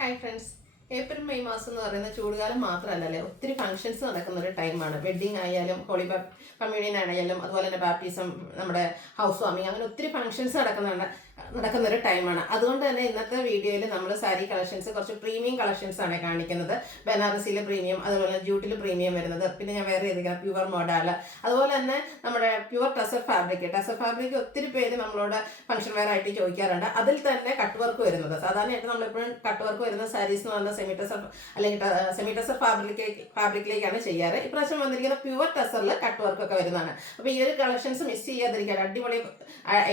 Hi friends, April May മാസം എന്ന് പറയുന്ന ചൂടുകാലം മാത്രമല്ലല്ലേ, ഒത്തിരി ഫംഗ്ഷൻസ് നടക്കുന്ന ഒരു ടൈമാണ്. വെഡ്ഡിങ് ആയാലും ഹോളി കമ്മ്യൂണിയൻ ആയാലും അതുപോലെ തന്നെ ബാപ്റ്റിസം, നമ്മുടെ ഹൗസ് വാമിങ്, അങ്ങനെ ഒത്തിരി ഫംഗ്ഷൻസ് നടക്കുന്ന ഒരു ടൈമാണ്. അതുകൊണ്ട് തന്നെ ഇന്നത്തെ വീഡിയോയിൽ നമ്മൾ സാരി കളക്ഷൻസ്, കുറച്ച് പ്രീമിയം കളക്ഷൻസ് ആണ് കാണിക്കുന്നത്. ബനാറസിയിലെ പ്രീമിയം, അതുപോലെ ജൂട്ടിൽ പ്രീമിയം വരുന്നത്, പിന്നെ ഞാൻ വേറെ ഏതെങ്കിലും പ്യുവർ മോഡൽ, അതുപോലെ തന്നെ നമ്മുടെ പ്യുവർ ടസർ ഫാബ്രിക് ഒത്തിരി പേര് നമ്മളോട് ഫംഗ്ഷൻ വെയർ ആയിട്ട് ചോദിക്കാറുണ്ട്. അതിൽ തന്നെ കട്ട് വർക്ക് വരുന്നത്, സാധാരണയായിട്ട് നമ്മളെപ്പോഴും കട്ട് വർക്ക് വരുന്ന സാരീസ് എന്ന് പറഞ്ഞാൽ സെമി ടസർ അല്ലെങ്കിൽ സെമി ടസർ ഫാബ്രിക്കിലേക്കാണ് ചെയ്യാറ്. ഇപ്രാവശ്യം വന്നിരിക്കുന്ന പ്യുവർ ടസറിൽ കട്ട് വർക്ക് ഒക്കെ വരുന്നതാണ്. അപ്പോൾ ഈ ഒരു കളക്ഷൻസ് മിസ് ചെയ്യാതിരിക്കാൻ അടിപൊളി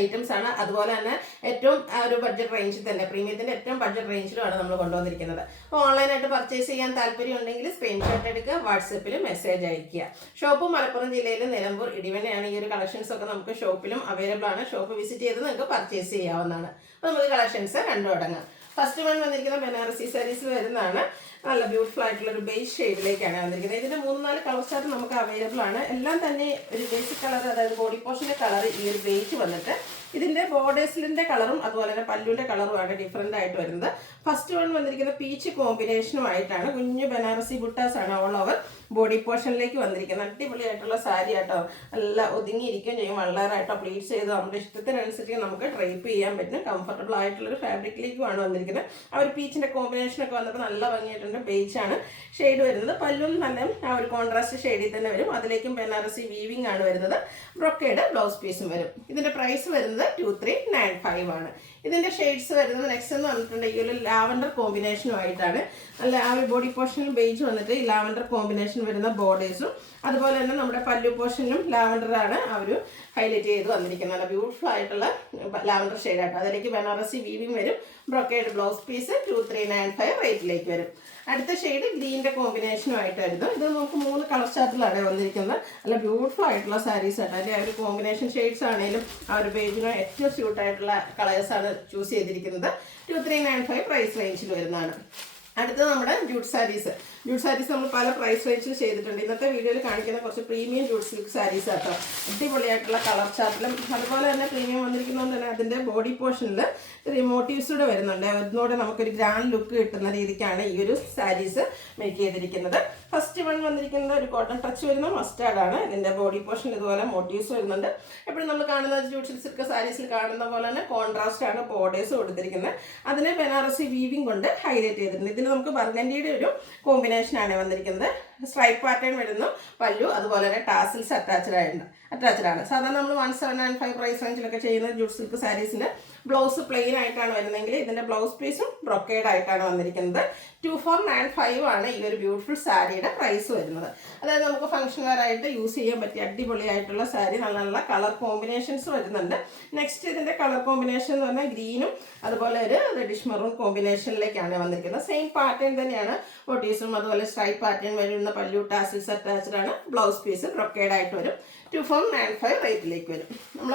ഐറ്റംസ് ആണ്. അതുപോലെ തന്നെ ഏറ്റവും ഒരു ബഡ്ജറ്റ് റേഞ്ചിൽ തന്നെ, പ്രീമിയത്തിന്റെ ഏറ്റവും ബഡ്ജറ്റ് റേഞ്ചിലുമാണ് നമ്മൾ കൊണ്ടുവന്നിരിക്കുന്നത്. അപ്പോൾ ഓൺലൈനായിട്ട് പർച്ചേസ് ചെയ്യാൻ താല്പര്യം ഉണ്ടെങ്കിൽ സ്ക്രീൻഷോട്ട് എടുക്കുക, വാട്സപ്പിൽ മെസ്സേജ് അയക്കുക. ഷോപ്പ് മലപ്പുറം ജില്ലയിൽ നിലമ്പൂർ ഇടിവണ്ണയാണ്. ഈ ഒരു കളക്ഷൻസ് ഒക്കെ നമുക്ക് ഷോപ്പിലും അവൈലബിൾ ആണ്. ഷോപ്പ് വിസിറ്റ് ചെയ്ത് നിങ്ങൾക്ക് പർച്ചേസ് ചെയ്യാവുന്നതാണ്. അപ്പോൾ നമുക്ക് കളക്ഷൻസ് കണ്ടു തുടങ്ങാം. ഫസ്റ്റ് വൺ വന്നിരിക്കുന്ന ബനാറസി സാരീസിൽ വരുന്നതാണ്. നല്ല ബ്യൂട്ടിഫുൾ ആയിട്ടുള്ള ഒരു ബേസ് ഷെയ്ഡിലേക്കാണ് വന്നിരിക്കുന്നത്. ഇതിന്റെ 3-4 കളർ ചാർട്ട് നമുക്ക് അവൈലബിൾ ആണ്. എല്ലാം തന്നെ ഒരു ബേസിക് കളർ, അതായത് ബോഡി പോർഷന്റെ കളർ ഈ ഒരു ബേസ് വന്നിട്ട് ഇതിന്റെ ബോർഡേഴ്സിന്റെ കളറും അതുപോലെ തന്നെ പല്ലുവിന്റെ കളറുമാണ് ഡിഫറെന്റ് ആയിട്ട് വരുന്നത്. ഫസ്റ്റ് വൺ വന്നിരിക്കുന്ന പീച്ച് കോമ്പിനേഷനുമായിട്ടാണ്. കുഞ്ഞു ബനാറസി ബുട്ടാസ് ആണ് ഓൾ ഓവർ ബോഡി പോർഷനിലേക്ക് വന്നിരിക്കുന്നത്. അടിപൊളിയായിട്ടുള്ള സാരി ആട്ടോ, നല്ല ഒതുങ്ങിയിരിക്കുകയും ചെയ്യും. വളരെയായിട്ടോ പ്ലീറ്റ്സ് ചെയ്ത് നമ്മുടെ ഇഷ്ടത്തിനനുസരിച്ച് നമുക്ക് ഡ്രൈപ്പ് ചെയ്യാൻ പറ്റും. കംഫർട്ടബിൾ ആയിട്ടുള്ളൊരു ഫാബ്രിക്കിലേക്കുമാണ് വന്നിരിക്കുന്നത്. ആ ഒരു പീച്ചിന്റെ കോമ്പിനേഷനൊക്കെ വന്നപ്പോൾ നല്ല ഭംഗിയായിട്ടുണ്ട്. ബേജാണ് ഷെയ്ഡ് വരുന്നത്. പല്ലും നല്ല ആ ഒരു കോൺട്രാസ്റ്റ് ഷെയ്ഡിൽ തന്നെ വരും. അതിലേക്കും ബനാറസി വീവിംഗ് ആണ് വരുന്നത്. ബ്രൊക്കേഡ് ബ്ലൗസ് പീസും വരും. ഇതിന്റെ പ്രൈസ് വരുന്നത് 2395 ആണ്. ഇതിന്റെ ഷെയ്ഡ്സ് വരുന്നത് നെക്സ്റ്റ് എന്ന് പറഞ്ഞിട്ടുണ്ട് ഈ ഒരു ലാവൻഡർ കോമ്പിനേഷനുമായിട്ടാണ്. നല്ല ആ ഒരു ബോഡി പോർഷനിൽ ബേജ് വന്നിട്ട് ഈ ലാവൻഡർ കോമ്പിനേഷൻ വരുന്ന ബോർഡേഴ്സും അതുപോലെ തന്നെ നമ്മുടെ പല്ലു പോർഷനിലും ലാവൻഡറാണ് ആ ഒരു ഹൈലൈറ്റ് ചെയ്ത് വന്നിരിക്കുന്നത്. നല്ല ബ്യൂട്ടിഫുൾ ആയിട്ടുള്ള ലാവൻഡർ ഷെയ്ഡായിട്ട് അതിലേക്ക് ബനാറസി വീവിംഗ് വരും. ബ്രൊക്കേഡ് ബ്ലൗസ് പീസ് 2395 റേറ്റിലേക്ക് വരും. അടുത്ത ഷെയ്ഡ് ഗ്രീനിന്റെ കോമ്പിനേഷനുമായിട്ട് വരുന്നു. ഇത് നമുക്ക് 3 കളർ ചാർട്ടിലാണ് വന്നിരിക്കുന്നത്. നല്ല ബ്യൂട്ടിഫുൾ ആയിട്ടുള്ള സാരീസ് ആണ്. അതിൻ്റെ ആ ഒരു കോമ്പിനേഷൻ ഷെയ്ഡ്സ് ആണെങ്കിലും ആ ഒരു ബേജിന് ഏറ്റവും സ്യൂട്ടായിട്ടുള്ള കളേഴ്സാണ് ചൂസ് ചെയ്തിരിക്കുന്നത്. 2395 പ്രൈസ് റേഞ്ചിൽ വരുന്നതാണ്. അടുത്തത് നമ്മുടെ ജൂട്ട് സാരീസ് നമ്മൾ പല പ്രൈസ് റേഞ്ചിൽ ചെയ്തിട്ടുണ്ട്. ഇന്നത്തെ വീഡിയോയിൽ കാണിക്കുന്ന കുറച്ച് പ്രീമിയം ജൂട്ട് സിൽക്ക് സാരീസ് ആട്ടോ. അടിപൊളിയായിട്ടുള്ള കളർ ചാർട്ടിലും അതുപോലെ തന്നെ പ്രീമിയം വന്നിരിക്കുന്നതുകൊണ്ട് തന്നെ അതിൻ്റെ ബോഡി പോർഷനിൽ മോട്ടീവ്സ് കൂടെ വരുന്നുണ്ട്. അതിനോട് നമുക്കൊരു ഗ്രാൻഡ് ലുക്ക് കിട്ടുന്ന രീതിക്കാണ് ഈ ഒരു സാരീസ് മേക്ക് ചെയ്തിരിക്കുന്നത്. ഫസ്റ്റ് വൺ വന്നിരിക്കുന്നത് ഒരു കോട്ടൺ ടച്ച് വരുന്ന മസ്റ്റാർഡാണ്. ഇതിൻ്റെ ബോഡി പോർഷൻ ഇതുപോലെ മോട്ടീവ്സ് വരുന്നുണ്ട്. എപ്പോഴും നമ്മൾ കാണുന്ന ജൂട്ട് സിൽക്ക് സാരീസിൽ കാണുന്ന പോലെ തന്നെ കോൺട്രാസ്റ്റ് ആണ് ബോർഡേഴ്സ് കൊടുത്തിരിക്കുന്നത്. അതിനെ ബനാറസി വീവിംഗ് കൊണ്ട് ഹൈലൈറ്റ് ചെയ്തിട്ടുണ്ട്. ഇതിൽ നമുക്ക് ബർഗൻഡിയുടെ ഒരു കോമ്പിനേഷൻ ആണ് വന്നിരിക്കുന്നത്. സ്ട്രൈപ്പ് പാറ്റേൺ വരുന്നു. പല്ലു അതുപോലെ തന്നെ ടാസിൽസ് അറ്റാച്ച്ഡ് ആണ്. സാധാരണ നമ്മൾ 1795 പ്രൈസ് റേഞ്ചിലൊക്കെ ചെയ്യുന്ന ജൂട്ട് സിൽക്ക് സാരീസിന് ബ്ലൗസ് പ്ലെയിൻ ആയിട്ടാണ് വരുന്നതെങ്കിൽ ഇതിന്റെ ബ്ലൗസ് പീസും ബ്രൊക്കേഡ് ആയിട്ടാണ് വന്നിരിക്കുന്നത്. 2495 ആണ് ഈ ഒരു ബ്യൂട്ടിഫുൾ സാരിയുടെ പ്രൈസ് വരുന്നത്. അതായത് നമുക്ക് ഫംഗ്ഷൻ വെയർ ആയിട്ട് യൂസ് ചെയ്യാൻ പറ്റിയ അടിപൊളിയായിട്ടുള്ള സാരി. നല്ല നല്ല കളർ കോമ്പിനേഷൻസ് വരുന്നുണ്ട്. നെക്സ്റ്റ് ഇതിന്റെ കളർ കോമ്പിനേഷൻ എന്ന് പറഞ്ഞാൽ ഗ്രീനും അതുപോലെ ഒരു റെഡിഷ് മെറൂൺ കോമ്പിനേഷനിലേക്കാണ് വന്നിരിക്കുന്നത്. സെയിം പാറ്റേൺ തന്നെയാണ്. മോട്ടീവ്സും അതുപോലെ സ്ട്രൈപ്പ് പാറ്റേൺ വരുന്ന പല്ലു ടാസിൽസ് അറ്റാച്ച്ഡ് ആണ്. ബ്ലൗസ് പീസ് ബ്രൊക്കേഡ് ആയിട്ട് വരും. 2495 റേറ്റിലേക്ക് വരും. നമ്മൾ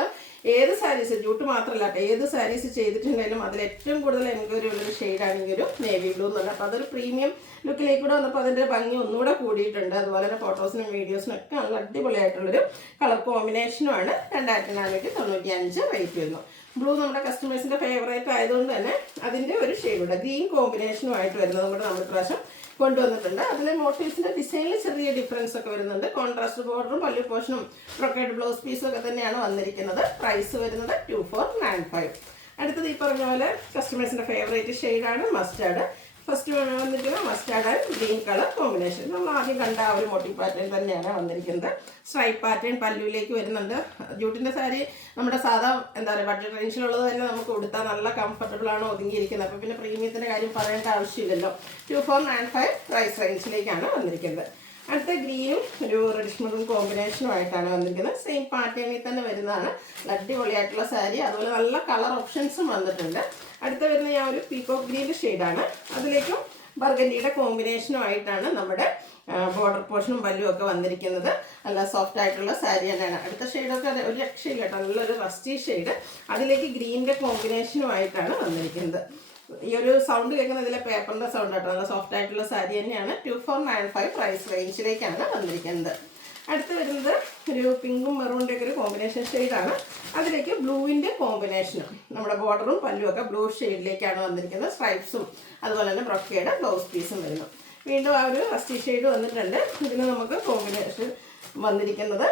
ഏത് സാരീസ്, ജൂട്ട് മാത്രമല്ല ഏത് സാരീസ് ചെയ്തിട്ടുണ്ടെങ്കിലും അതിൽ ഏറ്റവും കൂടുതൽ എൻക്വയറി ഉള്ളൊരു ഷെയ്ഡാണെങ്കിൽ ഒരു നേവി ബ്ലൂ എന്നുള്ളത്. അപ്പോൾ അതൊരു പ്രീമിയം ലുക്കിലേക്ക് കൂടെ വന്നപ്പോൾ അതിൻ്റെ ഭംഗി ഒന്നുകൂടെ കൂടിയിട്ടുണ്ട്. അതുപോലെ തന്നെ ഫോട്ടോസിനും വീഡിയോസിനും ഒക്കെ നല്ല അടിപൊളിയായിട്ടുള്ളൊരു കളർ കോമ്പിനേഷനുമാണ്. 2495 റേറ്റ് വരുന്നു. ബ്ലൂ നമ്മുടെ കസ്റ്റമേഴ്സിൻ്റെ ഫേവറേറ്റ് ആയതുകൊണ്ട് തന്നെ അതിൻ്റെ ഒരു ഷെയ്ഡുണ്ട്. ഗ്രീൻ കോമ്പിനേഷനുമായിട്ട് വരുന്നത് കൂടെ നമ്മൾ പ്രാവശ്യം കൊണ്ടുവന്നിട്ടുണ്ട്. അതിലെ മോട്ടീവ്സിന്റെ ഡിസൈനിൽ ചെറിയ ഡിഫറൻസ് ഒക്കെ വരുന്നുണ്ട്. കോൺട്രാസ്റ്റ് ബോർഡറും പല്ലു പോർഷനും ബ്രൊക്കേഡ് ബ്ലൗസ് പീസും ഒക്കെ തന്നെയാണ് വന്നിരിക്കുന്നത്. പ്രൈസ് വരുന്നത് 2495. അടുത്തത് ഈ പറഞ്ഞ പോലെ കസ്റ്റമേഴ്സിന്റെ ഫേവറേറ്റ് ഷെയ്ഡാണ് മസ്റ്റാർഡ്. ഫസ്റ്റ് വന്നിരിക്കുന്നത് mustard and green colour combination. നമ്മൾ ആദ്യം കണ്ട ആ ഒരു മോട്ടീവ് പാറ്റേൺ തന്നെയാണ് വന്നിരിക്കുന്നത്. സ്ട്രൈപ്പ് പാറ്റേൺ പല്ലുവിലേക്ക് വരുന്നുണ്ട്. ജൂട്ടിൻ്റെ സാരി നമ്മുടെ സാധാ എന്താ പറയുക ബഡ്ജറ്റ് റേഞ്ചിലുള്ളത് തന്നെ നമുക്ക് കൊടുത്താൽ നല്ല കംഫർട്ടബിൾ ആണ്, ഒതുങ്ങിയിരിക്കുന്നത്. അപ്പോൾ പിന്നെ പ്രീമിയത്തിൻ്റെ കാര്യം പറയേണ്ട ആവശ്യമില്ലല്ലോ. 2495 പ്രൈസ് റേഞ്ചിലേക്കാണ് വന്നിരിക്കുന്നത്. അടുത്ത ഗ്രീനും ഒരു റെഡിഷ് മെറൂൺ കോമ്പിനേഷനുമായിട്ടാണ് വന്നിരിക്കുന്നത്. സെയിം പാറ്റേണിൽ തന്നെ വരുന്നതാണ്. അടിപൊളിയായിട്ടുള്ള സാരി. അതുപോലെ നല്ല കളർ ഓപ്ഷൻസും വന്നിട്ടുണ്ട്. അടുത്ത വരുന്ന ഞാൻ ഒരു പീകോക്ക് ഗ്രീൻ്റെ ഷെയ്ഡാണ്. അതിലേക്കും ബർഗൻഡിയുടെ കോമ്പിനേഷനുമായിട്ടാണ് നമ്മുടെ ബോർഡർ പോർഷനും പല്ലും ഒക്കെ വന്നിരിക്കുന്നത്. നല്ല സോഫ്റ്റ് ആയിട്ടുള്ള സാരി തന്നെയാണ്. അടുത്ത ഷെയ്ഡൊക്കെ ഒരു രക്ഷയില്ല കേട്ടോ, നല്ലൊരു റസ്റ്റി ഷെയ്ഡ്. അതിലേക്ക് ഗ്രീനിൻ്റെ കോമ്പിനേഷനുമായിട്ടാണ് വന്നിരിക്കുന്നത്. ഈ ഒരു സൗണ്ട് കേൾക്കുന്ന ഇതിലെ പേപ്പറിൻ്റെ സൗണ്ട് ആട്ടോ. നല്ല സോഫ്റ്റ് ആയിട്ടുള്ള സാരി തന്നെയാണ്. 2495 പ്രൈസ് റേഞ്ചിലേക്കാണ് വന്നിരിക്കുന്നത്. അടുത്ത് വരുന്നത് ഒരു പിങ്കും മെറൂണിൻ്റെ ഒക്കെ ഒരു കോമ്പിനേഷൻ ഷെയ്ഡാണ്. അതിലേക്ക് ബ്ലൂവിൻ്റെ കോമ്പിനേഷനും നമ്മുടെ ബോർഡറും പല്ലും ഒക്കെ ബ്ലൂ ഷെയ്ഡിലേക്കാണ് വന്നിരിക്കുന്നത്. സ്ട്രൈപ്സും അതുപോലെ തന്നെ ബ്രൊക്കേഡ് ബ്ലൗസ് പീസും വരുന്നു. വീണ്ടും ആ ഒരു റസ്റ്റി ഷെയ്ഡ് വന്നിട്ടുണ്ട്. ഇതിന് നമുക്ക് കോമ്പിനേഷൻ വന്നിരിക്കുന്നത്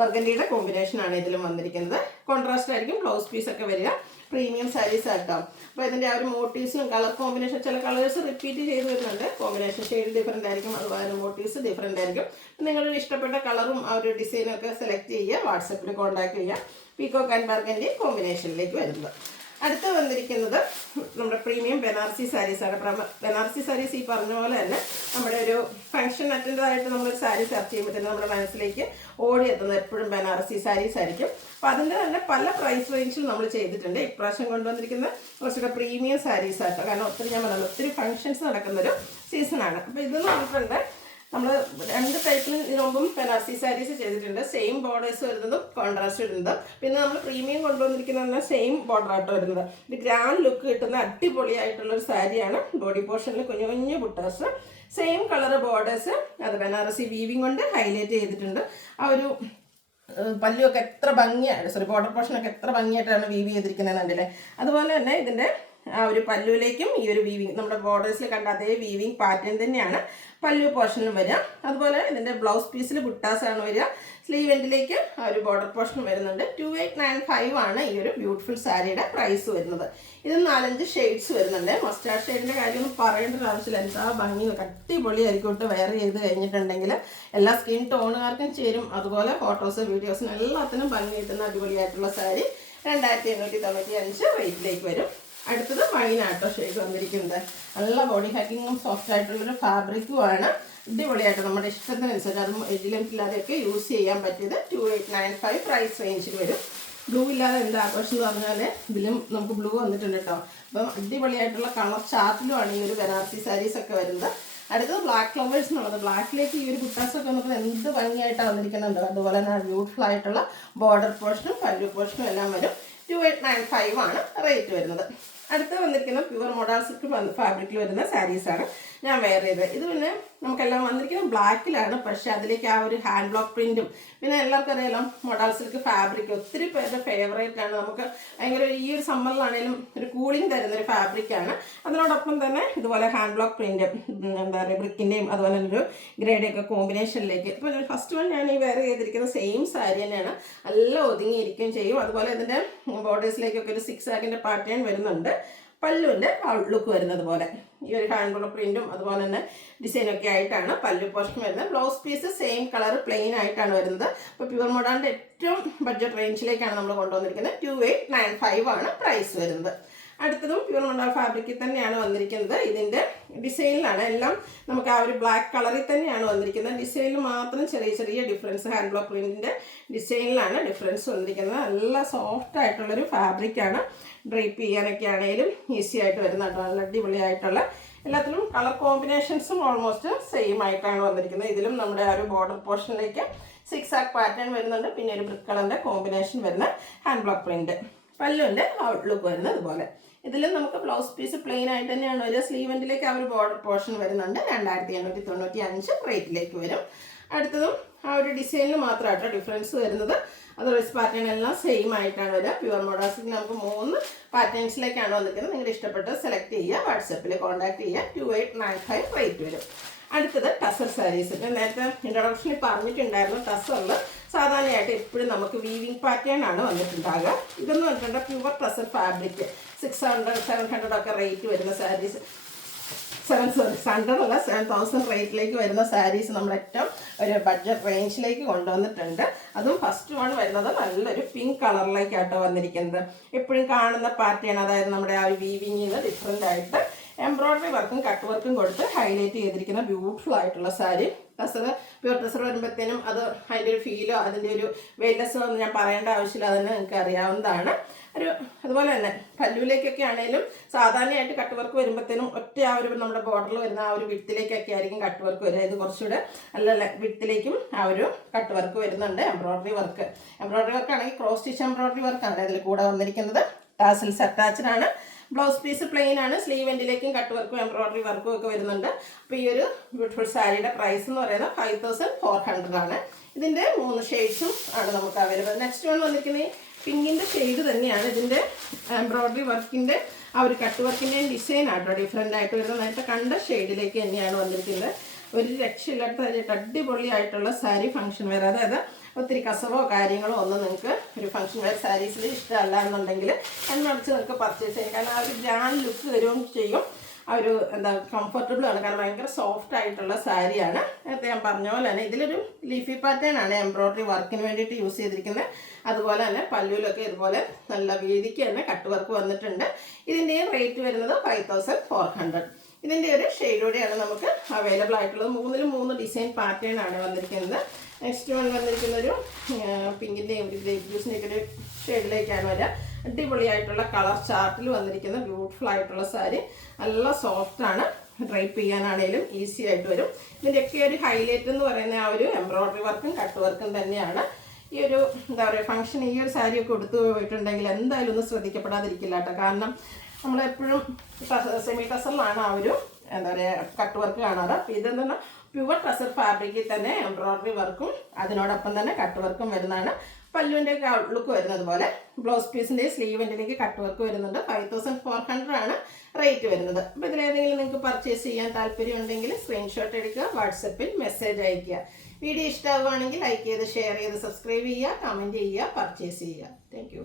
ബർഗൻഡിയുടെ കോമ്പിനേഷനാണ് ഇതിലും വന്നിരിക്കുന്നത്. കോൺട്രാസ്റ്റ് ആയിരിക്കും ബ്ലൗസ് പീസൊക്കെ വരിക. പ്രീമിയം സാരീസ് ആട്ടോ. അപ്പോൾ ഇതിൻ്റെ ആ ഒരു മോട്ടീവ്സും കളർ കോമ്പിനേഷൻ, ചില കളേഴ്സ് റിപ്പീറ്റ് ചെയ്ത് വരുന്നുണ്ട്. കോമ്പിനേഷൻ ഷെയ്ഡ് ഡിഫറെൻ്റ് ആയിരിക്കും, അതുപോലെ തന്നെ മോട്ടീവ്സ് ഡിഫറെൻ്റ് ആയിരിക്കും. നിങ്ങളുടെ ഇഷ്ടപ്പെട്ട കളറും ആ ഒരു ഡിസൈനൊക്കെ സെലക്ട് ചെയ്യുക, വാട്സപ്പിൽ കോൺടാക്ട് ചെയ്യുക. പീകോക്ക് ആൻഡ് ബർഗൻഡി കോമ്പിനേഷനിലേക്ക് വരുന്നത്. അടുത്ത് വന്നിരിക്കുന്നത് നമ്മുടെ പ്രീമിയം ബനാറസി സാരീസാണ്. ബനാറസി സാരീസ് ഈ പറഞ്ഞ പോലെ തന്നെ നമ്മുടെ ഒരു ഫംഗ്ഷൻ അറ്റൻഡായിട്ട് നമ്മളൊരു സാരി സെർച്ച് ചെയ്യുമ്പോഴത്തേനും നമ്മുടെ മനസ്സിലേക്ക് ഓടിയെത്തുന്നത് എപ്പോഴും ബനാറസി സാരീസ് ആയിരിക്കും. അപ്പോൾ അതിൻ്റെ തന്നെ പല പ്രൈസ് റേഞ്ചിൽ നമ്മൾ ചെയ്തിട്ടുണ്ട്. ഇപ്രാവശ്യം കൊണ്ടുവന്നിരിക്കുന്ന കുറച്ചുകൂടെ പ്രീമിയം സാരീസ് ആട്ടോ. കാരണം ഞാൻ പറഞ്ഞത് ഒത്തിരി ഫംഗ്ഷൻസ് നടക്കുന്നൊരു സീസണാണ്. അപ്പോൾ ഇതെന്ന് പറഞ്ഞിട്ടുണ്ട് നമ്മൾ 2 ടൈപ്പിൽ ഇതിനു മുമ്പും ബനാറസി സാരീസ് ചെയ്തിട്ടുണ്ട്. സെയിം ബോർഡേഴ്സ് വരുന്നതും കോൺട്രാസ്റ്റ് വരുന്നതും. പിന്നെ നമ്മൾ പ്രീമിയം കൊണ്ടുവന്നിരിക്കുന്ന സെയിം ബോർഡർ ആട്ടോ വരുന്നത്. ഒരു ഗ്രാൻഡ് ലുക്ക് കിട്ടുന്ന അടിപൊളിയായിട്ടുള്ളൊരു സാരിയാണ്. ബോഡി പോർഷനിൽ കുഞ്ഞു കുഞ്ഞു ബുട്ടാസ്, സെയിം കളർ ബോർഡേഴ്സ്, അത് ബനാറസി വീവിങ് കൊണ്ട് ഹൈലൈറ്റ് ചെയ്തിട്ടുണ്ട്. ആ ഒരു പല്ലുമൊക്കെ എത്ര ഭംഗിയാണ്, ബോർഡർ പോർഷനൊക്കെ എത്ര ഭംഗിയായിട്ടാണ് വീവ് ചെയ്തിരിക്കുന്നത് കണ്ടില്ലേ. അതുപോലെ തന്നെ ഇതിൻ്റെ ആ ഒരു പല്ലുവിലേക്കും ഈ ഒരു വീവിങ് നമ്മുടെ ബോർഡേഴ്സിൽ കണ്ട അതേ വീവിങ് പാറ്റേൺ തന്നെയാണ് പല്ലു പോർഷനിലും വരിക. അതുപോലെ ഇതിൻ്റെ ബ്ലൗസ് പീസിൽ ബുട്ടാസാണ് വരിക. സ്ലീവ് എൻഡിലേക്ക് ആ ഒരു ബോർഡർ പോർഷൻ വരുന്നുണ്ട്. 2895 ആണ് ഈ ഒരു ബ്യൂട്ടിഫുൾ സാരിയുടെ പ്രൈസ് വരുന്നത്. ഇത് 4-5 ഷെയ്ഡ്സ് വരുന്നുണ്ട്. മസ്റ്റാർഡ് ഷെയ്ഡിൻ്റെ കാര്യമൊന്നും പറയേണ്ട ഒരു ആവശ്യമില്ല. എന്താ ഭംഗി, അടിപൊളിയായിരിക്കും വെയർ ചെയ്ത് കഴിഞ്ഞിട്ടുണ്ടെങ്കിൽ. എല്ലാ സ്കിൻ ടോണുകാർക്കും ചേരും. അതുപോലെ ഫോട്ടോസ് വീഡിയോസിന് എല്ലാത്തിനും ഭംഗി കിട്ടുന്ന അടിപൊളിയായിട്ടുള്ള സാരി 2895 റേറ്റിലേക്ക് വരും. അടുത്തത് വൈനാട്ടോ ഷെയ്ഡ് വന്നിരിക്കുന്നത്. നല്ല ബോഡി ഹാക്കിങ്ങും സോഫ്റ്റ് ആയിട്ടുള്ളൊരു ഫാബ്രിക്കുമാണ്. അടിപൊളിയായിട്ട് നമ്മുടെ ഇഷ്ടത്തിനനുസരിച്ച് അതും എജിലെങ്കില്ലാതെയൊക്കെ യൂസ് ചെയ്യാൻ പറ്റിയത് 2895 പ്രൈസ് റേഞ്ചിൽ വരും. ബ്ലൂ ഇല്ലാതെ എന്താ ആഘോഷം എന്ന് പറഞ്ഞാൽ ഇതിലും നമുക്ക് ബ്ലൂ വന്നിട്ടുണ്ട് കേട്ടോ. അപ്പം അടിപൊളിയായിട്ടുള്ള കളർ ചാർട്ടിലുമാണ് ഈ ഒരു ബനാറസി സാരീസ് ഒക്കെ വരുന്നത്. അടുത്തത് ബ്ലാക്ക് ഫ്ലവേഴ്സ് എന്നുള്ളത്. ബ്ലാക്കിലേക്ക് ഈ ഒരു ബുട്ടാസൊക്കെ വന്നപ്പോൾ എന്ത് ഭംഗിയായിട്ടാണ് വന്നിരിക്കുന്നുണ്ട്. അതുപോലെ തന്നെ ബ്യൂട്ടിഫുൾ ആയിട്ടുള്ള ബോർഡർ പോർഷനും പല്ലു പോർഷനും എല്ലാം വരും. 2895 ആണ് റേറ്റ് വരുന്നത്. അടുത്ത് വന്നിരിക്കുന്ന പ്യുവർ മോഡൽ സിൽക്ക് ഫാബ്രിക്കിൽ വരുന്ന സാരീസാണ് ഞാൻ വെയർ ചെയ്തത്. ഇത് പിന്നെ നമുക്കെല്ലാം വന്നിരിക്കുന്നത് ബ്ലാക്കിലാണ്. പക്ഷേ അതിലേക്ക് ആ ഒരു ഹാൻഡ് ബ്ലോക്ക് പ്രിൻറ്റും പിന്നെ എല്ലാവർക്കും അറിയാലോ മോഡൽ സിൽക്ക് ഫാബ്രിക് ഒത്തിരി പേരുടെ ഫേവറേറ്റ് ആണ്. നമുക്ക് ഭയങ്കര ഈ ഒരു സമ്മറിലാണെങ്കിലും ഒരു കൂളിംഗ് തരുന്നൊരു ഫാബ്രിക്കാണ്. അതിനോടൊപ്പം തന്നെ ഇതുപോലെ ഹാൻഡ് ബ്ലോക്ക് പ്രിൻറ്റ്, എന്താ പറയുക, ബ്രിക്കിൻ്റെയും അതുപോലെ തന്നെ ഒരു ഗ്രേഡൊക്കെ കോമ്പിനേഷനിലേക്ക്. ഇപ്പോൾ ഫസ്റ്റ് വൺ ഞാൻ ഈ വെയർ ചെയ്തിരിക്കുന്ന സെയിം സാരി തന്നെയാണ്. നല്ല ഒതുങ്ങിയിരിക്കുകയും ചെയ്യും. അതുപോലെ ഇതിൻ്റെ ബോർഡേഴ്സിലേക്കൊക്കെ ഒരു 6 ആക്കിൻ്റെ പാറ്റേൺ വരുന്നുണ്ട്. പല്ലുവിൻ്റെ ഔട്ട്ലുക്ക് വരുന്നത് പോലെ ഈ ഒരു ഹാൻഡ് ബ്ലോക്ക് പ്രിൻറ്റും അതുപോലെ തന്നെ ഡിസൈനൊക്കെ ആയിട്ടാണ് പല്ലു പോർഷൻ വരുന്നത്. Blouse piece same colour plain ആയിട്ടാണ് വരുന്നത്. അപ്പോൾ പ്യുവർ മോഡലിൻ്റെ ഏറ്റവും ബഡ്ജറ്റ് റേഞ്ചിലേക്കാണ് നമ്മൾ കൊണ്ടുവന്നിരിക്കുന്നത്. 2895 ആണ് പ്രൈസ് വരുന്നത്. അടുത്തതും പ്യുവർ മോഡൽ ഫാബ്രിക്കിൽ തന്നെയാണ് വന്നിരിക്കുന്നത്. ഇതിൻ്റെ ഡിസൈനിലാണ് എല്ലാം നമുക്ക് ആ ഒരു ബ്ലാക്ക് കളറിൽ തന്നെയാണ് വന്നിരിക്കുന്നത്. ഡിസൈനിൽ മാത്രം ചെറിയ ചെറിയ ഡിഫറൻസ്, ഹാൻഡ് ബ്ലോക്ക് പ്രിൻറ്റിൻ്റെ ഡിസൈനിലാണ് ഡിഫറൻസ് വന്നിരിക്കുന്നത്. നല്ല സോഫ്റ്റ് ആയിട്ടുള്ളൊരു ഫാബ്രിക്കാണ്. ഡ്രൈപ്പ് ചെയ്യാനൊക്കെ ആണെങ്കിലും ഈസി ആയിട്ട് വരുന്ന നല്ല അടിപൊളിയായിട്ടുള്ള എല്ലാത്തിലും കളർ കോമ്പിനേഷൻസും ഓൾമോസ്റ്റ് സെയിം ആയിട്ടാണ് വന്നിരിക്കുന്നത്. ഇതിലും നമ്മുടെ ആ ഒരു ബോർഡർ പോർഷനിലേക്ക് 6 ആക്ക് പാറ്റേൺ വരുന്നുണ്ട്. പിന്നെ ഒരു ബ്രിക്ക് കളറിൻ്റെ കോമ്പിനേഷൻ വരുന്ന ഹാൻഡ് ബ്ലോക്ക് പ്രിൻറ്റ്, പല്ലുവിൻ്റെ ഔട്ട്ലുക്ക് വരുന്നത് അതുപോലെ. ഇതിലും നമുക്ക് ബ്ലൗസ് പീസ് പ്ലെയിൻ ആയിട്ട് തന്നെയാണ് വരിക. സ്ലീവ് എൻഡിലേക്ക് ആ ഒരു ബോർഡർ പോർഷൻ വരുന്നുണ്ട്. 2895 റേറ്റിലേക്ക് വരും. അടുത്തതും ആ ഒരു ഡിസൈനിൽ മാത്രമായിട്ടോ ഡിഫറൻസ് വരുന്നത്. അതർവൈസ് പാറ്റേൺ എല്ലാം സെയിം ആയിട്ടാണ് വരിക. പ്യുവർ മോഡൽസിൽ നമുക്ക് 3 പാറ്റേൺസിലേക്കാണ് വന്നിരിക്കുന്നത്. നിങ്ങളുടെ ഇഷ്ടപ്പെട്ട് സെലക്ട് ചെയ്യുക, വാട്സപ്പിൽ കോൺടാക്ട് ചെയ്യുക. 2895 റേറ്റ് വരും. അടുത്തത് ടസർ സാരീസ്. ഞാൻ നേരത്തെ ഇൻട്രൊഡക്ഷനിൽ പറഞ്ഞിട്ടുണ്ടായിരുന്നു. ടസറിൽ സാധാരണയായിട്ട് എപ്പോഴും നമുക്ക് വീവിങ് പാറ്റേൺ ആണ് വന്നിട്ടുണ്ടാകുക. ഇതെന്ന് പറഞ്ഞിട്ടുണ്ട് പ്യുവർ ടസർ ഫാബ്രിക്. 600, 700 ഒക്കെ റേറ്റ് വരുന്ന സാരീസ്, 700 അല്ല 7000 റേറ്റിലേക്ക് വരുന്ന സാരീസ് നമ്മൾ ഏറ്റവും ഒരു ബഡ്ജറ്റ് റേഞ്ചിലേക്ക് കൊണ്ടുവന്നിട്ടുണ്ട്. അതും ഫസ്റ്റ് വൺ വരുന്നത് നല്ലൊരു പിങ്ക് കളറിലേക്കാട്ടോ വന്നിരിക്കുന്നത്. എപ്പോഴും കാണുന്ന പാറ്റേൺ, അതായത് നമ്മുടെ ആ ഒരു വീവിങ്ങിൽ നിന്ന് ഡിഫറെൻ്റ് ആയിട്ട് എംബ്രോയ്ഡറി വർക്കും കട്ട് വർക്കും കൊടുത്ത് ഹൈലൈറ്റ് ചെയ്തിരിക്കുന്ന ബ്യൂട്ടിഫുൾ ആയിട്ടുള്ള സാരി. ടസർ, പ്യുവർ ടസർ വരുമ്പോഴത്തേനും അത് അതിൻ്റെ ഒരു ഫീലോ അതിൻ്റെ ഒരു വെയിറ്റ്ലെസ്സോ ഒന്നും ഞാൻ പറയേണ്ട ആവശ്യമില്ല, അതന്നെ നിങ്ങൾക്ക് അറിയാവുന്നതാണ്. അതുപോലെ തന്നെ പല്ലുവിലേക്കൊക്കെ ആണെങ്കിലും സാധാരണയായിട്ട് കട്ട് വർക്ക് വരുമ്പോഴത്തേനും ഒറ്റ ആ ഒരു നമ്മുടെ ബോർഡറിൽ വരുന്ന ആ ഒരു വിട്ടിലേക്കൊക്കെ ആയിരിക്കും കട്ട് വർക്ക് വരിക. ഇത് കുറച്ചുകൂടെ നല്ല വിട്ടിലേക്കും ആ ഒരു കട്ട് വർക്ക് വരുന്നുണ്ട്. എംബ്രോയ്ഡറി വർക്ക് ആണെങ്കിൽ ക്രോസ് സ്റ്റിച്ച് എംബ്രോയ്ഡറി വർക്കാണ് ഇതിൽ കൂടെ വന്നിരിക്കുന്നത്. ടാസൽസ് അറ്റാച്ച്ഡ് ആണ്. ബ്ലൗസ് പീസ് പ്ലെയിൻ ആണ്, സ്ലീവ് എൻഡിലേക്കും കട്ട് വർക്കും എംബ്രോയിഡറി വർക്കും ഒക്കെ വരുന്നുണ്ട്. അപ്പോൾ ഈ ഒരു ബ്യൂട്ടിഫുൾ സാരിയുടെ പ്രൈസ് എന്ന് പറയുന്നത് 5400 ആണ്. ഇതിൻ്റെ 3 ഷെയ്ഡ്സും ആണ് നമുക്ക് അവൈലബിൾ. നെക്സ്റ്റ് വൺ വന്നിരിക്കുന്നത് പിങ്കിൻ്റെ ഷെയ്ഡ് തന്നെയാണ്. ഇതിൻ്റെ എംബ്രോയിഡറി വർക്കിൻ്റെ ആ ഒരു കട്ട് വർക്കിൻ്റെയും ഡിസൈൻ ആട്ടോ ഡിഫറെൻ്റ് ആയിട്ട് വരുന്നത്. നേരത്തെ കണ്ട ഷെയ്ഡിലേക്ക് തന്നെയാണ് വന്നിരിക്കുന്നത്. ഒരു രക്ഷയില്ലാത്ത അടിപൊളിയായിട്ടുള്ള സാരി ഫംഗ്ഷൻ വെയർ, അതായത് ഒത്തിരി കസവോ കാര്യങ്ങളോ ഒന്നും നിങ്ങൾക്ക് ഒരു ഫംഗ്ഷൻ വെയർ സാരീസിൽ ഇഷ്ടമല്ല എന്നുണ്ടെങ്കിൽ എണ്ണടച്ച് നിങ്ങൾക്ക് പർച്ചേസ് ചെയ്യാം. കാരണം ആ ഒരു ഗ്രാൻഡ് ലുക്ക് വരികയും ചെയ്യും. ആ ഒരു കംഫർട്ടബിൾ ആണ്. കാരണം ഭയങ്കര സോഫ്റ്റ് ആയിട്ടുള്ള സാരിയാണ്. നേരത്തെ ഞാൻ പറഞ്ഞ പോലെ തന്നെ ഇതിലൊരു ലീഫി പാറ്റേൺ ആണ് എംബ്രോയിഡറി വർക്കിന് വേണ്ടിയിട്ട് യൂസ് ചെയ്തിരിക്കുന്നത്. അതുപോലെ തന്നെ പല്ലുവിലൊക്കെ ഇതുപോലെ നല്ല വീതിക്ക് തന്നെ കട്ട് വർക്ക് വന്നിട്ടുണ്ട്. ഇതിൻ്റെയും റേറ്റ് വരുന്നത് 5400. ഇതിൻ്റെ ഒരു ഷെയ്ഡോടെയാണ് നമുക്ക് അവൈലബിൾ ആയിട്ടുള്ളത്. 3 ഡിസൈൻ പാറ്റേൺ ആണ് വന്നിരിക്കുന്നത്. നെക്സ്റ്റ് വൺ വന്നിരിക്കുന്ന ഒരു പിങ്കിൻ്റെയും ഗ്രേപ്പ് ജ്യൂസിൻ്റെയൊക്കെ ഒരു ഷെയ്ഡിലേക്കാണ് വരിക. അടിപൊളിയായിട്ടുള്ള കളർ ചാർട്ടിൽ വന്നിരിക്കുന്ന ബ്യൂട്ടിഫുൾ ആയിട്ടുള്ള സാരി. നല്ല സോഫ്റ്റാണ്, ഡ്രൈപ്പ് ചെയ്യാനാണെങ്കിലും ഈസി ആയിട്ട് വരും. ഇതിൻ്റെയൊക്കെ ഒരു ഹൈലൈറ്റ് എന്ന് പറയുന്ന ആ ഒരു എംബ്രോയിഡറി വർക്കും കട്ട് വർക്കും തന്നെയാണ്. ഈ ഒരു എന്താ പറയുക ഫംഗ്ഷൻ ഈ ഒരു സാരിയൊക്കെ കൊടുത്തു പോയിട്ടുണ്ടെങ്കിൽ എന്തായാലും ഒന്ന് ശ്രദ്ധിക്കപ്പെടാതിരിക്കില്ല കേട്ടോ. കാരണം നമ്മളെപ്പോഴും സെമി ടസറിലാണ് ആ ഒരു എന്താ പറയുക കട്ട് വർക്ക് കാണാറ്. അപ്പോൾ ഇതെന്ന് പറഞ്ഞാൽ പ്യുവർ ടസർ ഫാബ്രിക്കിൽ തന്നെ എംബ്രോയിഡറി വർക്കും അതിനോടൊപ്പം തന്നെ കട്ട് വർക്കും വരുന്നതാണ്. പല്ലുവിൻ്റെ ലുക്ക് വരുന്നത് പോലെ ബ്ലൗസ് പീസിൻ്റെ സ്ലീവെൻറ്റിലേക്ക് കട്ട് വർക്ക് വരുന്നുണ്ട്. 5400 ആണ് റേറ്റ് വരുന്നത്. അപ്പോൾ ഇതിലേതെങ്കിലും നിങ്ങൾക്ക് പർച്ചേസ് ചെയ്യാൻ താല്പര്യം ഉണ്ടെങ്കിൽ സ്ക്രീൻഷോട്ട് എടുക്കുക, വാട്സപ്പിൽ മെസ്സേജ് അയയ്ക്കുക. വീഡിയോ ഇഷ്ടമാവുകയാണെങ്കിൽ ലൈക്ക് ചെയ്ത് ഷെയർ ചെയ്ത് സബ്സ്ക്രൈബ് ചെയ്യുക, കമൻറ്റ് ചെയ്യുക, പർച്ചേസ് ചെയ്യുക. താങ്ക്